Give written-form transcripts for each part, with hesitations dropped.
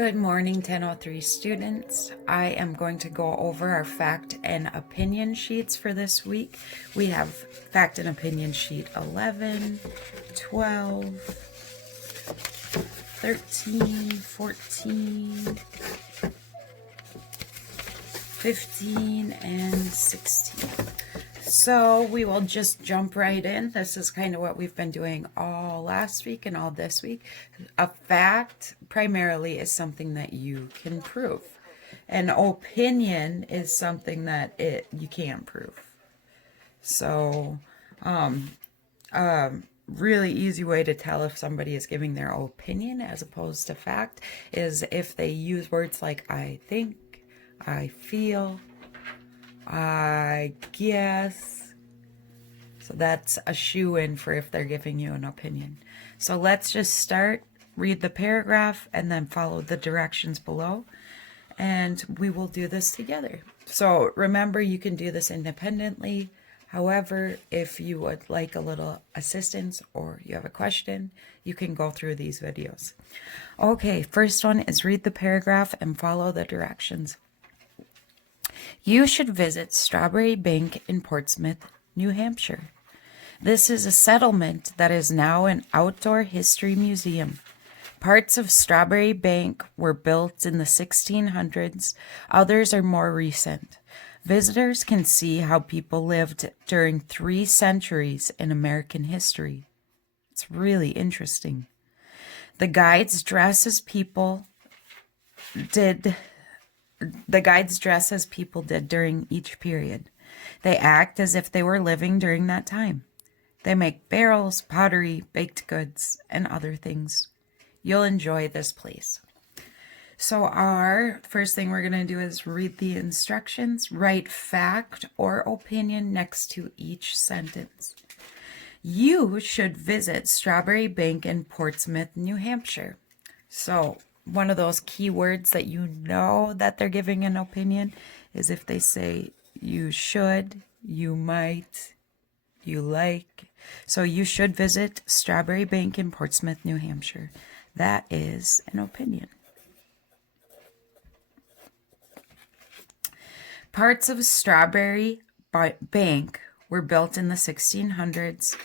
Good morning, 1003 students. I am going to go over our fact and opinion sheets for this week. We have fact and opinion sheet 11, 12, 13, 14, 15, and 16. So we will just jump right in. This is kind of what we've been doing all last week and all this week. A fact primarily is something that you can prove. An opinion is something that you can't prove. So really easy way to tell if somebody is giving their opinion as opposed to fact is if they use words like I think, I feel, I guess. So that's a shoe-in for if they're giving you an opinion. So let's just start, read the paragraph, and then follow the directions below. And we will do this together. So remember, you can do this independently. However, if you would like a little assistance or you have a question, you can go through these videos. Okay, first one is read the paragraph and follow the directions. You should visit Strawberry Bank in Portsmouth, New Hampshire. This is a settlement that is now an outdoor history museum. Parts of Strawberry Bank were built in the 1600s, others are more recent. Visitors can see how people lived during 3 centuries in American history. It's really interesting. The guides dress as people did during each period. They act as if they were living during that time. They make barrels, pottery, baked goods, and other things. You'll enjoy this place. So our first thing we're going to do is read the instructions. Write fact or opinion next to each sentence. You should visit Strawberry Bank in Portsmouth, New Hampshire. So one of those keywords that you know that they're giving an opinion is if they say you should, you might, you like. So you should visit Strawberry Bank in Portsmouth, New Hampshire. That is an opinion. Parts of Strawberry Bank were built in the 1600s.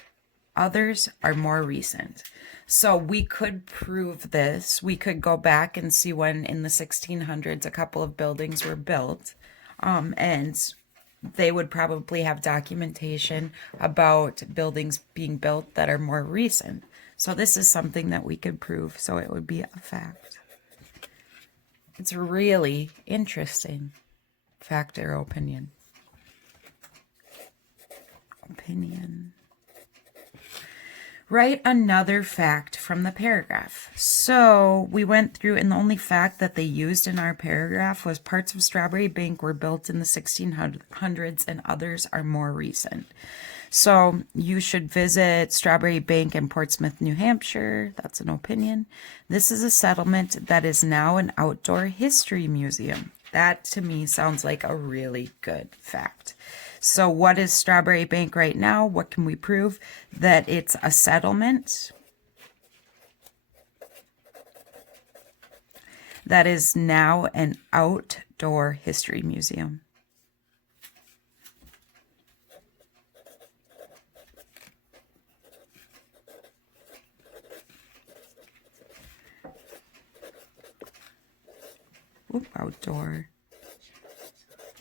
Others are more recent. So we could prove this. We could go back and see when in the 1600s a couple of buildings were built. And they would probably have documentation about buildings being built that are more recent. So this is something that we could prove. So it would be a fact. It's really interesting. Fact or opinion? Opinion. Write another fact from the paragraph. So we went through, and the only fact that they used in our paragraph was parts of Strawberry Bank were built in the 1600s and others are more recent. So you should visit Strawberry Bank in Portsmouth, New Hampshire. That's an opinion. This is a settlement that is now an outdoor history museum. That to me sounds like a really good fact. So what is Strawberry Bank right now? What can we prove? That it's a settlement that is now an outdoor history museum. Outdoor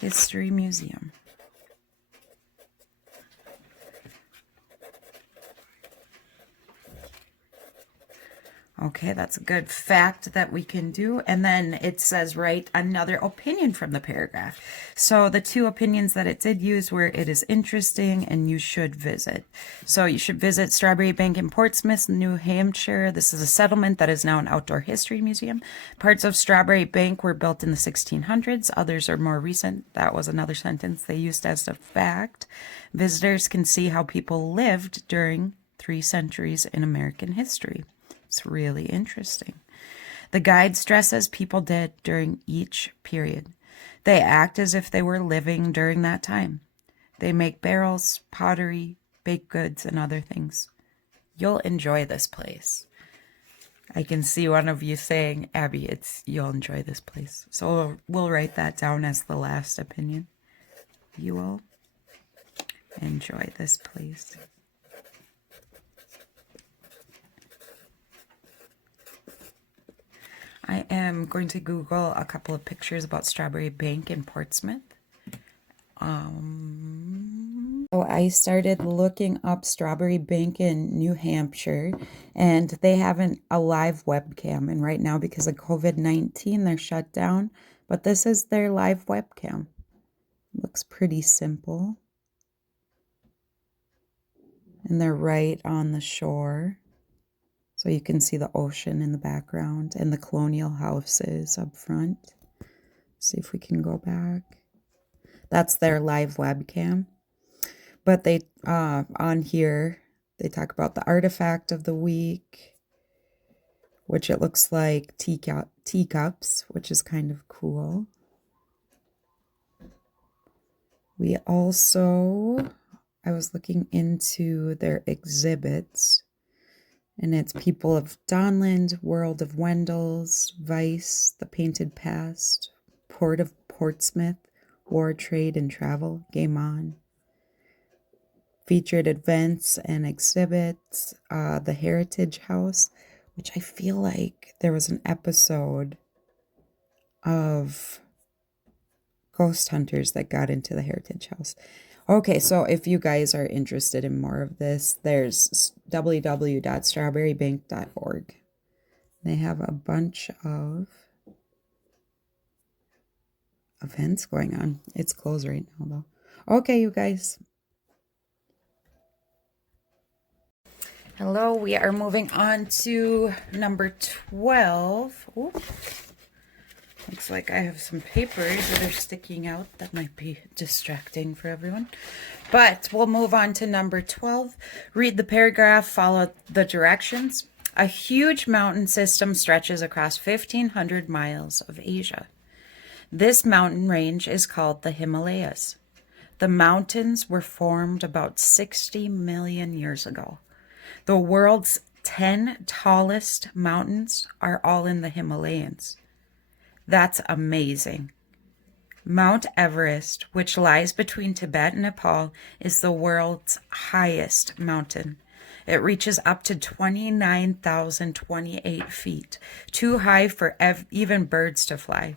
history museum. Okay, that's a good fact that we can do. And then it says write another opinion from the paragraph. So the 2 opinions that it did use were it is interesting and you should visit. So you should visit Strawberry Bank in Portsmouth, New Hampshire. This is a settlement that is now an outdoor history museum. Parts of Strawberry Bank were built in the 1600s. Others are more recent. That was another sentence they used as a fact. Visitors can see how people lived during 3 centuries in American history. It's really interesting. The guides dress as people did during each period. They act as if they were living during that time. They make barrels, pottery, baked goods, and other things. You'll enjoy this place. I can see one of you saying, Abby, you'll enjoy this place. So we'll write that down as the last opinion. You will enjoy this place. I am going to Google a couple of pictures about Strawberry Bank in Portsmouth. So I started looking up Strawberry Bank in New Hampshire, and they have a live webcam. And right now, because of COVID-19, they're shut down. But this is their live webcam. Looks pretty simple. And they're right on the shore. So you can see the ocean in the background and the colonial houses up front. See if we can go back. That's their live webcam. But they, on here, they talk about the artifact of the week, which it looks like teacups, which is kind of cool. We also, I was looking into their exhibits, and it's People of Donland, World of Wendell's, Vice, The Painted Past, Port of Portsmouth, War, Trade, and Travel, Game On. Featured events and exhibits, the Heritage House, which I feel like there was an episode of Ghost Hunters that got into the Heritage House. Okay, so if you guys are interested in more of this, there's www.strawberrybank.org. They have a bunch of events going on. It's closed right now, though. Okay, you guys. Hello, we are moving on to number 12. Ooh. Looks like I have some papers that are sticking out that might be distracting for everyone. But we'll move on to number 12. Read the paragraph, follow the directions. A huge mountain system stretches across 1,500 miles of Asia. This mountain range is called the Himalayas. The mountains were formed about 60 million years ago. The world's 10 tallest mountains are all in the Himalayas. That's amazing. Mount Everest, which lies between Tibet and Nepal, is the world's highest mountain. It reaches up to 29,028 feet, too high for even birds to fly.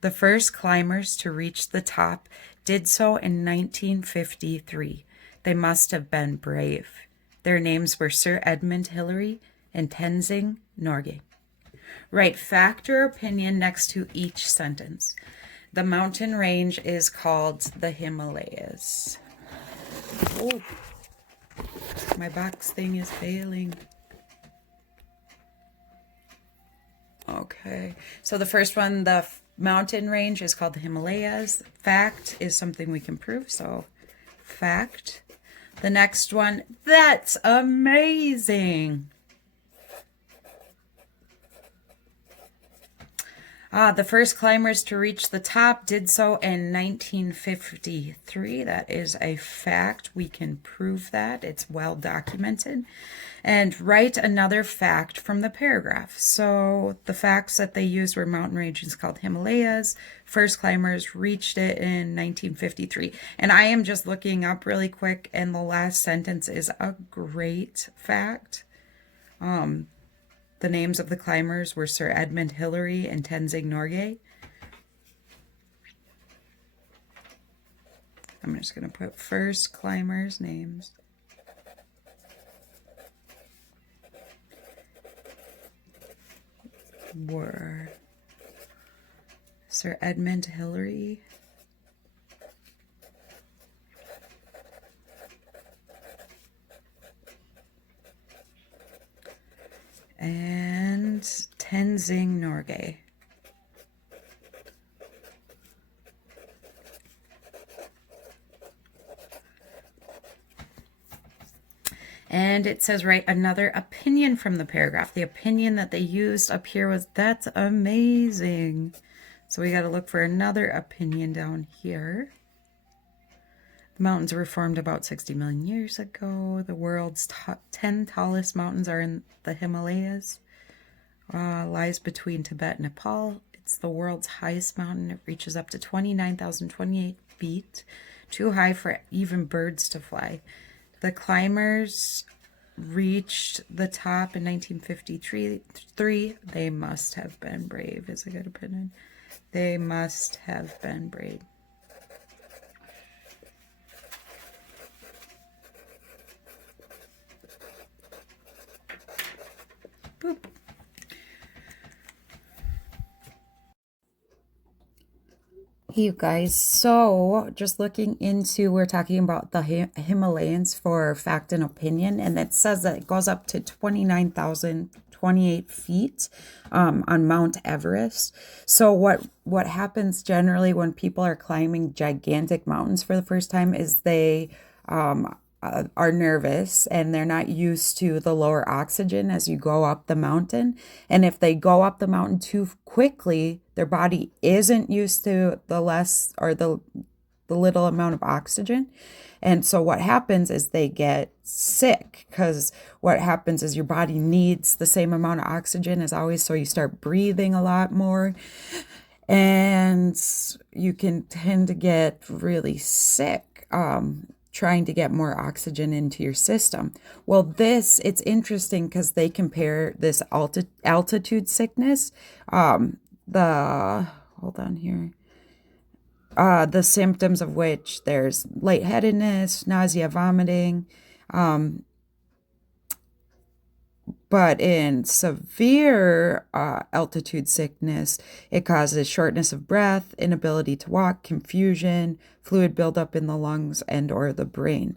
The first climbers to reach the top did so in 1953. They must have been brave. Their names were Sir Edmund Hillary and Tenzing Norgay. Write fact or opinion next to each sentence. The mountain range is called the Himalayas. Oh, my box thing is failing. Okay, so the first one, the mountain range is called the Himalayas. Fact is something we can prove, so fact. The next one, that's amazing. The first climbers to reach the top did so in 1953. That is a fact. We can prove that. It's well documented. And write another fact from the paragraph. So the facts that they used were mountain ranges called Himalayas. First climbers reached it in 1953. And I am just looking up really quick, and the last sentence is a great fact. The names of the climbers were Sir Edmund Hillary and Tenzing Norgay. I'm just going to put first climbers' names. Were Sir Edmund Hillary and Tenzing Norgay. And it says, write another opinion from the paragraph. The opinion that they used up here was, that's amazing. So we got to look for another opinion down here. The mountains were formed about 60 million years ago. The world's 10 tallest mountains are in the Himalayas. lies between Tibet and Nepal. It's the world's highest mountain. It reaches up to 29,028 feet, too high for even birds to fly. The climbers reached the top in 1953. They must have been brave, is a good opinion. They must have been brave. Boop. Hey, you guys. So, just looking into, we're talking about the Himalayas for fact and opinion, and it says that it goes up to 29,028 feet on Mount Everest. So, what happens generally when people are climbing gigantic mountains for the first time is they are nervous and they're not used to the lower oxygen as you go up the mountain. And if they go up the mountain too quickly, their body isn't used to the less or the little amount of oxygen. And so what happens is they get sick, because what happens is your body needs the same amount of oxygen as always. So you start breathing a lot more and you can tend to get really sick. Trying to get more oxygen into your system. Well, it's interesting because they compare this altitude sickness, hold on here, the symptoms of which there's lightheadedness, nausea, vomiting, but in severe altitude sickness, it causes shortness of breath, inability to walk, confusion, fluid buildup in the lungs and or the brain.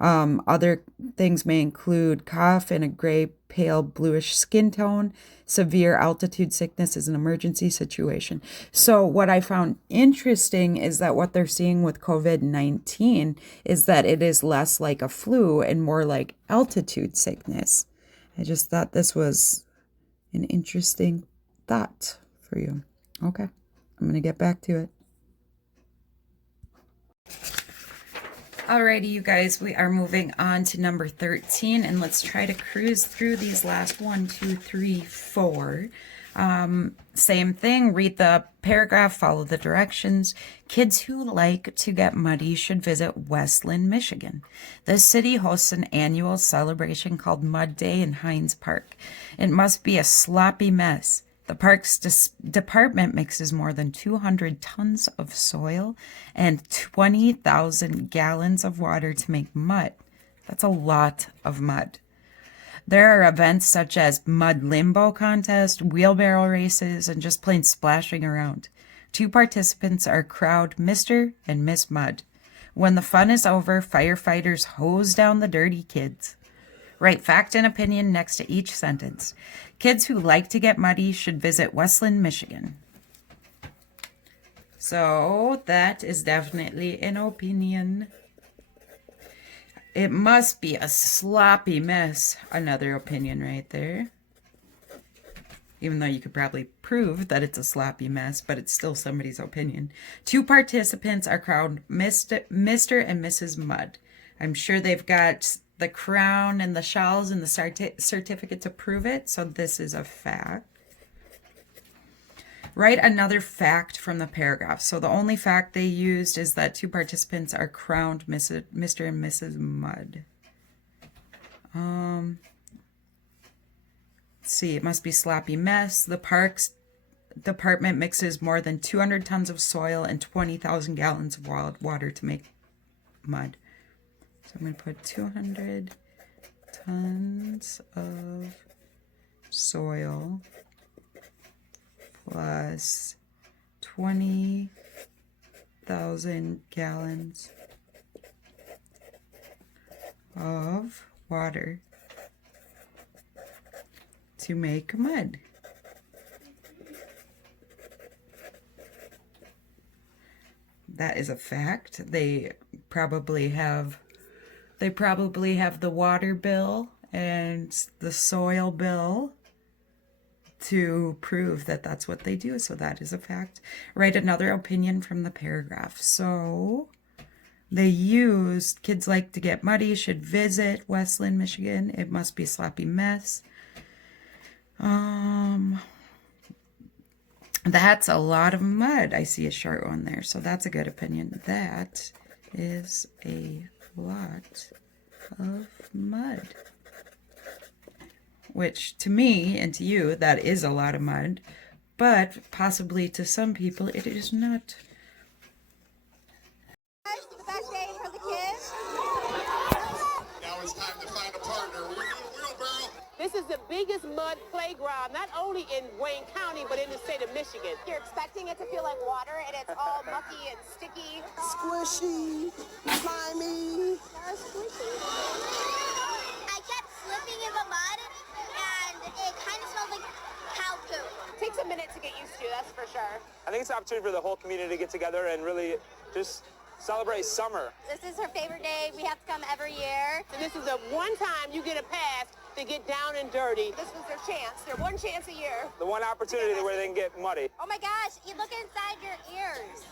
Other things may include cough and a gray, pale, bluish skin tone. Severe altitude sickness is an emergency situation. So what I found interesting is that what they're seeing with COVID-19 is that it is less like a flu and more like altitude sickness. I just thought this was an interesting thought for you. Okay, I'm going to get back to it. Alrighty, you guys, we are moving on to number 13, and let's try to cruise through these last 1, 2, 3, 4. Same thing, read the paragraph, follow the directions. Kids who like to get muddy should visit Westland, Michigan. This city hosts an annual celebration called Mud Day in Hines Park. It must be a sloppy mess. The park's department mixes more than 200 tons of soil and 20,000 gallons of water to make mud. That's a lot of mud. There are events such as mud limbo contest, wheelbarrow races, and just plain splashing around. 2 participants are crowned Mr. and Miss Mud. When the fun is over, firefighters hose down the dirty kids. Write fact and opinion next to each sentence. Kids who like to get muddy should visit Westland, Michigan. So that is definitely an opinion. It must be a sloppy mess. Another opinion right there. Even though you could probably prove that it's a sloppy mess, but it's still somebody's opinion. 2 participants are crowned Mr. and Mrs. Mud. I'm sure they've got the crown and the shawls and the certificate to prove it, so this is a fact. Write another fact from the paragraph. So the only fact they used is that 2 participants are crowned Mr. and Mrs. Mud. Let's see, it must be sloppy mess. The parks department mixes more than 200 tons of soil and 20,000 gallons of wild water to make mud. So I'm going to put 200 tons of soil plus 20,000 gallons of water to make mud. That is a fact. They probably have the water bill and the soil bill to prove that that's what they do. So that is a fact. Write another opinion from the paragraph. So they used kids like to get muddy, should visit Westland, Michigan. It must be a sloppy mess. Um, that's a lot of mud. I see a short one there, so that's a good opinion. That is a lot of mud. Which to me and to you, that is a lot of mud, but possibly to some people it is not. The best day for the kids. Now it's time to find a partner. We're doing wheelbarrow. This is the biggest mud playground, not only in Wayne County, but in the state of Michigan. You're expecting it to feel like water, and it's all mucky and sticky. Squishy, slimy. Squishy. I kept slipping in the mud, and it kind of smelled like cow poop. Takes a minute to get used to, that's for sure. I think it's an opportunity for the whole community to get together and really just celebrate summer. This is her favorite day. We have to come every year. And this is the one time you get a pass to get down and dirty. This was their chance, their one chance a year. The one opportunity where they can get muddy. Oh my gosh, you look inside your ears.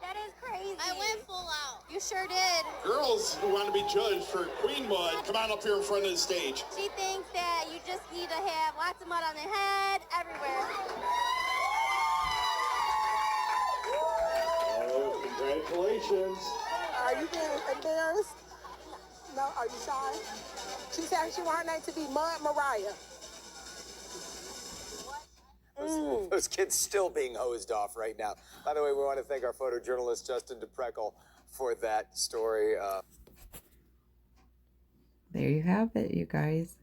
That is crazy. I went full out. You sure did. Girls who want to be judged for Queen Mud, come on up here in front of the stage. She thinks that you just need to have lots of mud on the head, everywhere. Oh, congratulations. Are you getting embarrassed? No, are you shy? She said she wanted her name to be Mud Mariah. Those kids still being hosed off right now. By the way, we want to thank our photojournalist Justin DePreckle for that story. There you have it, you guys.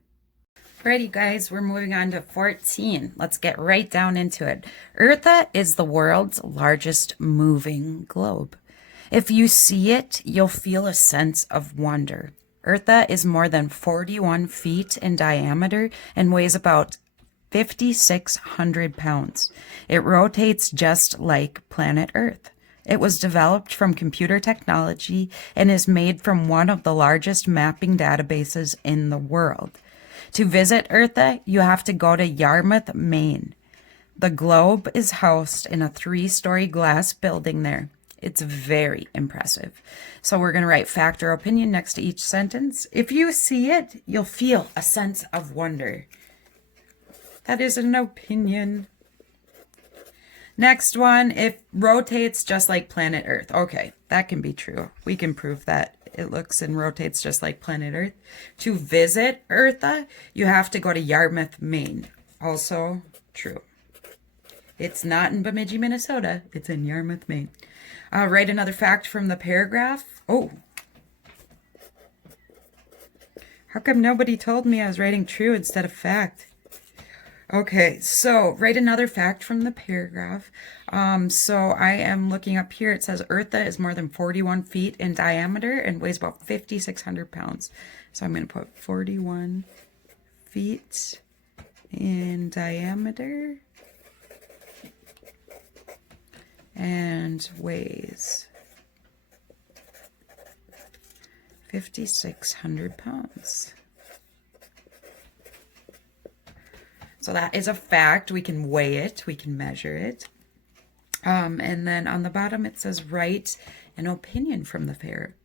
Alrighty, guys, we're moving on to 14. Let's get right down into it. Eartha is the world's largest moving globe. If you see it, you'll feel a sense of wonder. Eartha is more than 41 feet in diameter and weighs about 5,600 pounds. It rotates just like planet Earth. It was developed from computer technology and is made from one of the largest mapping databases in the world. To visit Eartha, you have to go to Yarmouth, Maine. The globe is housed in a 3-story glass building there. It's very impressive. So we're going to write fact or opinion next to each sentence. If you see it, you'll feel a sense of wonder. That is an opinion. Next one, it rotates just like planet Earth. Okay, that can be true. We can prove that it looks and rotates just like planet Earth. To visit Eartha, you have to go to Yarmouth, Maine. Also true. It's not in Bemidji, Minnesota. It's in Yarmouth, Maine. Write another fact from the paragraph. Oh. How come nobody told me I was writing true instead of fact? Okay, so write another fact from the paragraph. So I am looking up here. It says Eartha is more than 41 feet in diameter and weighs about 5,600 pounds. So I'm going to put 41 feet in diameter and weighs 5,600 pounds. So that is a fact. We can weigh it. We can measure it. And then on the bottom it says write an opinion from the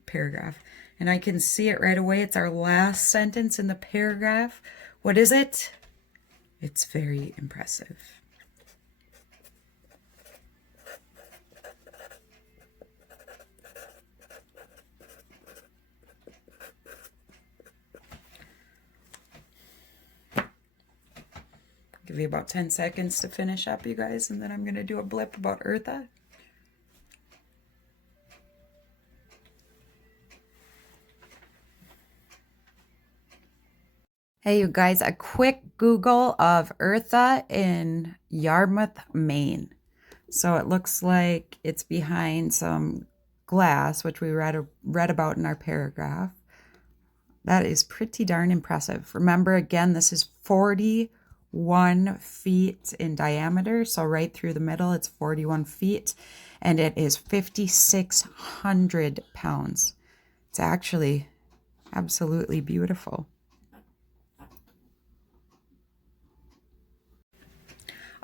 paragraph. And I can see it right away. It's our last sentence in the paragraph. What is it? It's very impressive. Give you about 10 seconds to finish up, you guys, and then I'm going to do a blip about Eartha. Hey, you guys, a quick Google of Eartha in Yarmouth, Maine. So it looks like it's behind some glass, which we read about in our paragraph. That is pretty darn impressive. Remember, again, this is 41 feet in diameter, so right through the middle it's 41 feet, and it is 5,600 pounds. It's actually absolutely beautiful.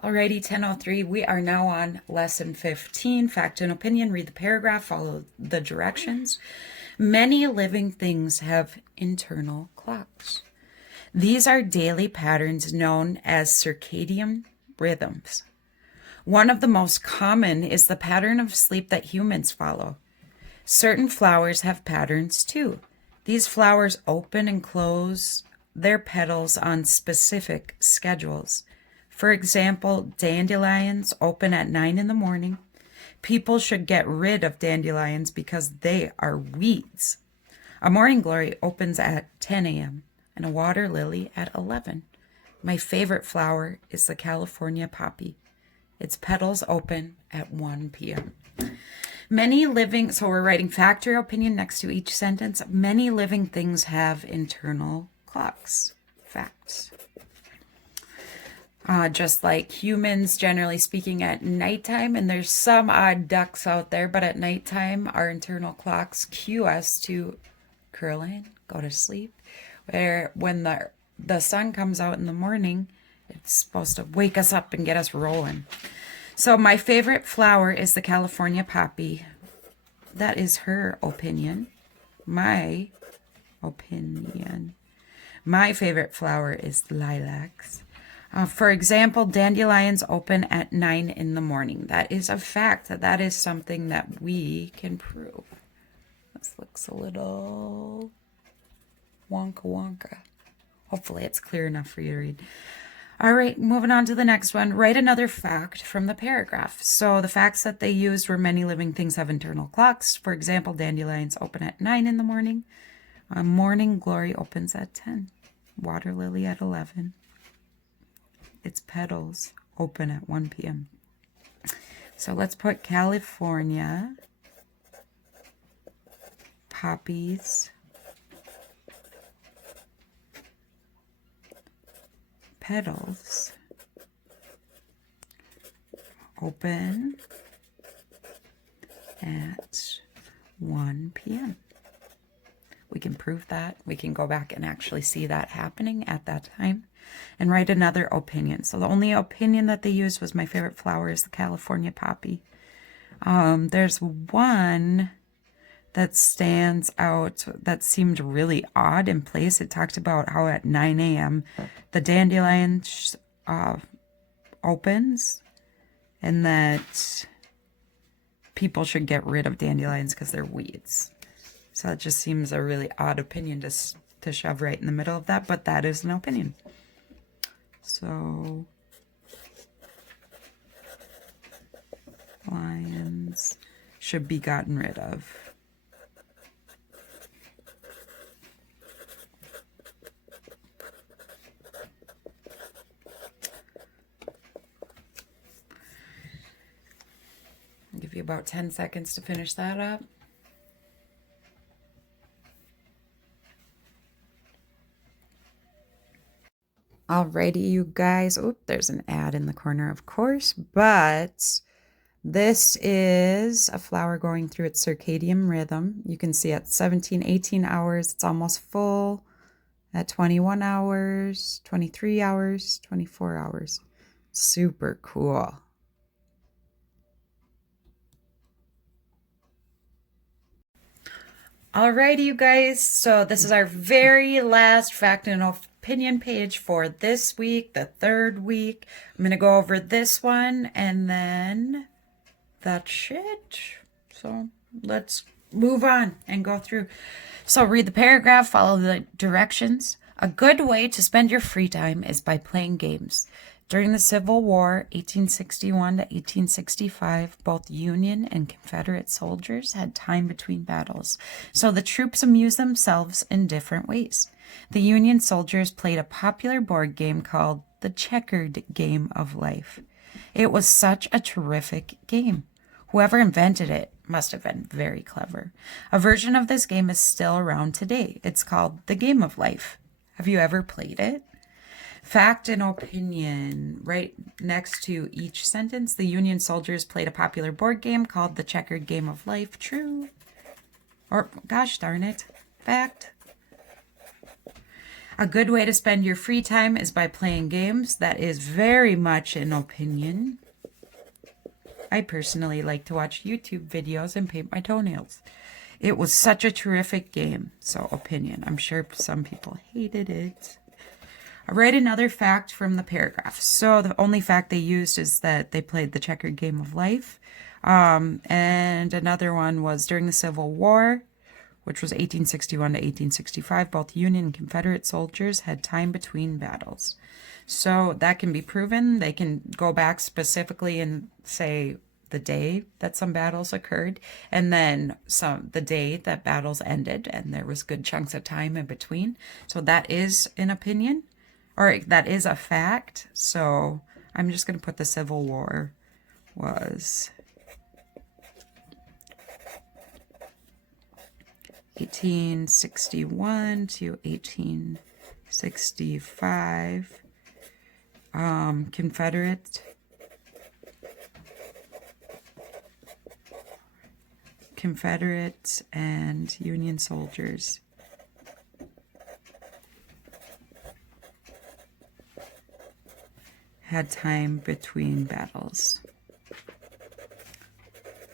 Alrighty, 10:03, we are now on lesson 15, fact and opinion. Read the paragraph, follow the directions. Many living things have internal clocks. These are daily patterns known as circadian rhythms. One of the most common is the pattern of sleep that humans follow. Certain flowers have patterns too. These flowers open and close their petals on specific schedules. For example, dandelions open at 9 in the morning. People should get rid of dandelions because they are weeds. A morning glory opens at 10 a.m. and a water lily at 11. My favorite flower is the California poppy. Its petals open at 1 p.m. So we're writing fact or opinion next to each sentence. Many living things have internal clocks. Facts. Just like humans, generally speaking, at nighttime, and there's some odd ducks out there, but at nighttime, our internal clocks cue us to curl in, go to sleep. Where when the sun comes out in the morning, it's supposed to wake us up and get us rolling. So my favorite flower is the California poppy. That is her opinion. My opinion. My favorite flower is lilacs. For example, dandelions open at 9 in the morning. That is a fact. That is something that we can prove. This looks a little wonka. Hopefully it's clear enough for you to read. All right, moving on to the next one. Write another fact from the paragraph. So the facts that they used were many living things have internal clocks. For example, dandelions open at 9 in the morning. Morning glory opens at 10. Water lily at 11. Its petals open at 1 p.m. So let's put California poppies petals open at 1 p.m. We can prove that. We can go back and actually see that happening at that time and write another opinion. So the only opinion that they used was my favorite flower is the California poppy. There's one that stands out that seemed really odd in place. It talked about how at 9 a.m. the dandelion opens and that people should get rid of dandelions because they're weeds. So it just seems a really odd opinion to shove right in the middle of that, but that is an opinion. So, lions should be gotten rid of. I'll give you about 10 seconds to finish that up. Alrighty, you guys. Oop, there's an ad in the corner, of course, but this is a flower going through its circadian rhythm. You can see at 17, 18 hours, it's almost full. At 21 hours, 23 hours, 24 hours. Super cool. Alrighty, you guys. So this is our very last fact and opinion page for this week, the third week. I'm going to go over this one and then that's it. So let's move on and go through. So read the paragraph, follow the directions. A good way to spend your free time is by playing games. During the Civil War, 1861 to 1865, both Union and Confederate soldiers had time between battles, so the troops amused themselves in different ways. The Union soldiers played a popular board game called the Checkered Game of Life. It was such a terrific game. Whoever invented it must have been very clever. A version of this game is still around today. It's called the Game of Life. Have you ever played it? Fact and opinion. Right next to each sentence, the Union soldiers played a popular board game called the Checkered Game of Life. True. Or, gosh darn it, fact. A good way to spend your free time is by playing games. That is very much an opinion. I personally like to watch YouTube videos and paint my toenails. It was such a terrific game. So, opinion. I'm sure some people hated it. Write another fact from the paragraph. So the only fact they used is that they played the checkered game of life. And another one was during the Civil War, which was 1861 to 1865, both Union and Confederate soldiers had time between battles. So that can be proven. They can go back specifically and say the day that some battles occurred, and then the day that battles ended, and there was good chunks of time in between. So that is an opinion, or that is a fact. So I'm just going to put the Civil War was 1861 to 1865. Confederate and Union soldiers had time between battles.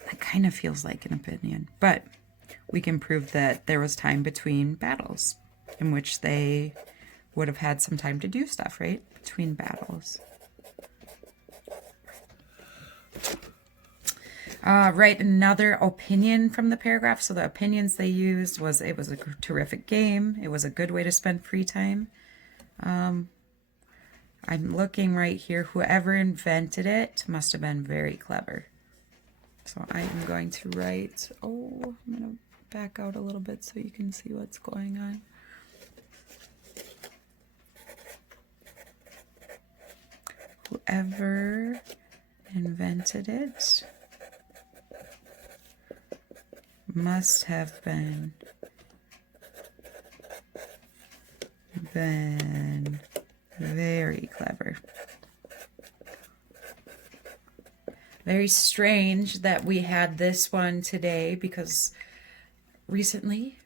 That kind of feels like an opinion, but we can prove that there was time between battles in which they would have had some time to do stuff, right? Between battles. Write another opinion from the paragraph. So the opinions they used was it was a terrific game. It was a good way to spend free time. I'm looking right here. Whoever invented it must have been very clever. So I am going to write, I'm going to back out a little bit so you can see what's going on. Whoever invented it must have been very clever. Very strange that we had this one today because recently,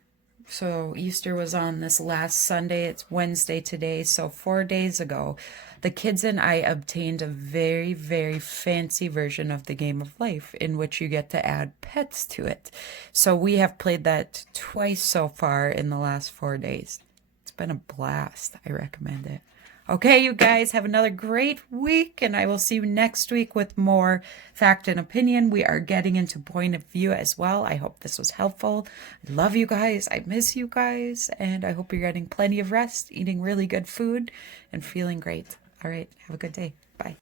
so Easter was on this last Sunday, it's Wednesday today, so 4 days ago, the kids and I obtained a very, very fancy version of the Game of Life in which you get to add pets to it. So we have played that twice so far in the last 4 days. It's been a blast. I recommend it. Okay, you guys, have another great week, and I will see you next week with more fact and opinion. We are getting into point of view as well. I hope this was helpful. I love you guys. I miss you guys, and I hope you're getting plenty of rest, eating really good food, and feeling great. All right, have a good day. Bye.